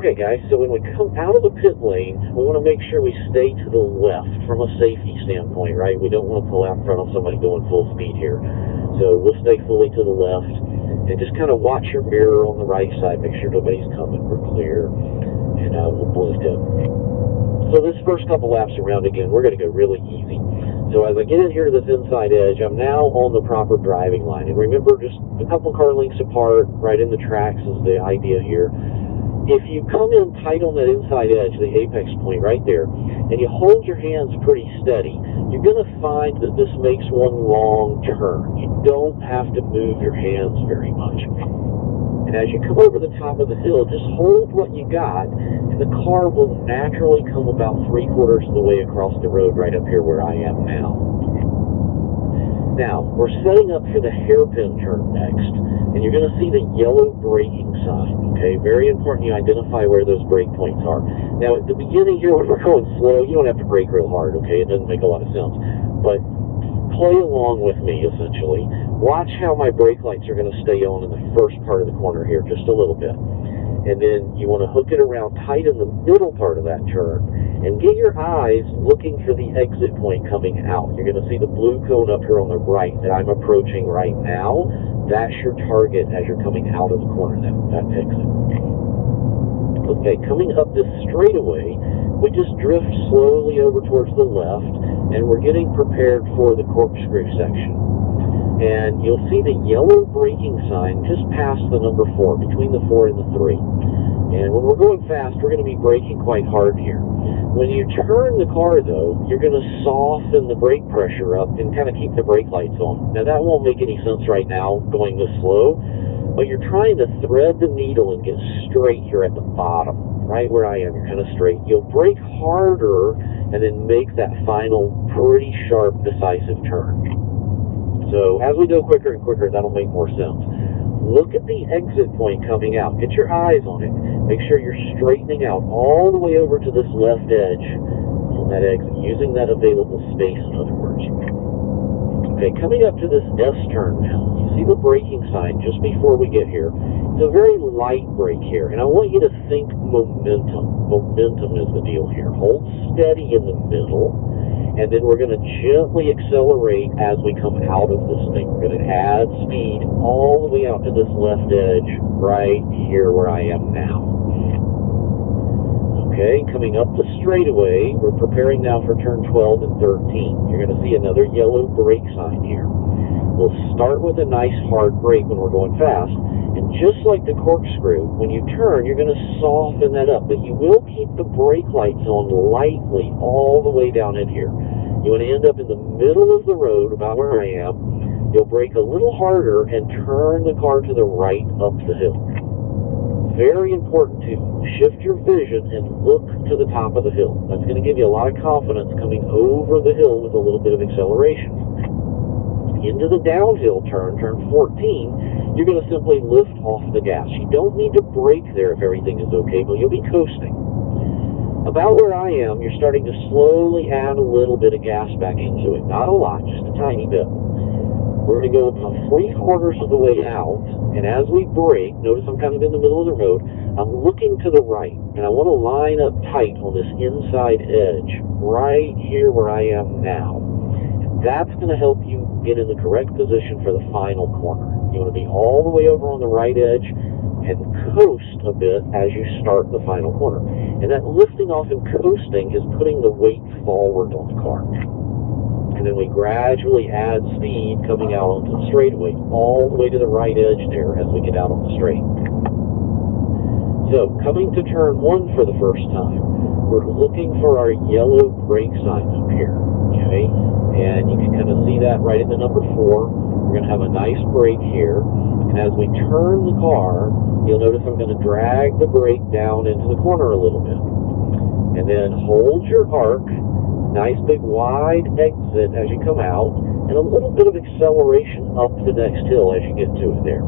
Okay guys, so when we come out of the pit lane, we want to make sure we stay to the left from a safety standpoint, right? We don't want to pull out in front of somebody going full speed here. So we'll stay fully to the left and just kind of watch your mirror on the right side, make sure nobody's coming. We're clear, and we'll blast in. So this first couple laps around, again, we're going to go really easy. So as I get in here to this inside edge, I'm now on the proper driving line. And remember, just a couple car lengths apart, right in the tracks is the idea here. If you come in tight on that inside edge, the apex point right there, and you hold your hands pretty steady, you're going to find that this makes one long turn. You don't have to move your hands very much. And as you come over the top of the hill, just hold what you got, and the car will naturally come about 3/4 of the way across the road right up here where I am now. Now, we're setting up for the hairpin turn next, and you're going to see the yellow braking sign, okay? Very important you identify where those brake points are. Now, at the beginning here, when we're going slow, you don't have to brake real hard, okay? It doesn't make a lot of sense. But play along with me, essentially. Watch how my brake lights are going to stay on in the first part of the corner here, just a little bit. And then you want to hook it around tight in the middle part of that turn, and get your eyes looking for the exit point coming out. You're going to see the blue cone up here on the right that I'm approaching right now. That's your target as you're coming out of the corner, that exit. Okay, coming up this straightaway, we just drift slowly over towards the left, and we're getting prepared for the corkscrew section. And you'll see the yellow braking sign just past the number 4, between the 4 and the 3. And when we're going fast, we're going to be braking quite hard here. When you turn the car, though, you're going to soften the brake pressure up and kind of keep the brake lights on. Now, that won't make any sense right now going this slow, but you're trying to thread the needle and get straight here at the bottom, right where I am. You're kind of straight. You'll brake harder and then make that final pretty sharp, decisive turn. So as we go quicker and quicker, that'll make more sense. Look at the exit point coming out. Get your eyes on it. Make sure you're straightening out all the way over to this left edge on that exit, using that available space, in other words. Okay, coming up to this S turn now. You see the braking sign just before we get here. It's a very light brake here, and I want you to think momentum. Momentum is the deal here. Hold steady in the middle. And then we're going to gently accelerate as we come out of this thing. We're going to add speed all the way out to this left edge right here where I am now. Okay, coming up the straightaway, we're preparing now for turn 12 and 13. You're going to see another yellow brake sign here. We'll start with a nice hard brake when we're going fast. And just like the corkscrew, when you turn, you're going to soften that up. But you will keep the brake lights on lightly all the way down in here. You want to end up in the middle of the road, about where I am. You'll brake a little harder and turn the car to the right up the hill. Very important to shift your vision and look to the top of the hill. That's going to give you a lot of confidence coming over the hill with a little bit of acceleration. Into the downhill turn, turn 14, you're going to simply lift off the gas. You don't need to brake there if everything is okay, but you'll be coasting. About where I am, you're starting to slowly add a little bit of gas back into it. Not a lot, just a tiny bit. We're going to go about 3/4 of the way out, and as we brake, notice I'm kind of in the middle of the road, I'm looking to the right, and I want to line up tight on this inside edge right here where I am now. That's going to help you get in the correct position for the final corner. You want to be all the way over on the right edge and coast a bit as you start the final corner. And that lifting off and coasting is putting the weight forward on the car. And then we gradually add speed coming out onto the straightaway, all the way to the right edge there as we get out on the straight. So, coming to turn 1 for the first time, we're looking for our yellow brake sign up here, okay? And you can kind of see that right at the number 4. We're going to have a nice brake here. And as we turn the car, you'll notice I'm going to drag the brake down into the corner a little bit. And then hold your arc. Nice big wide exit as you come out. And a little bit of acceleration up the next hill as you get to it there.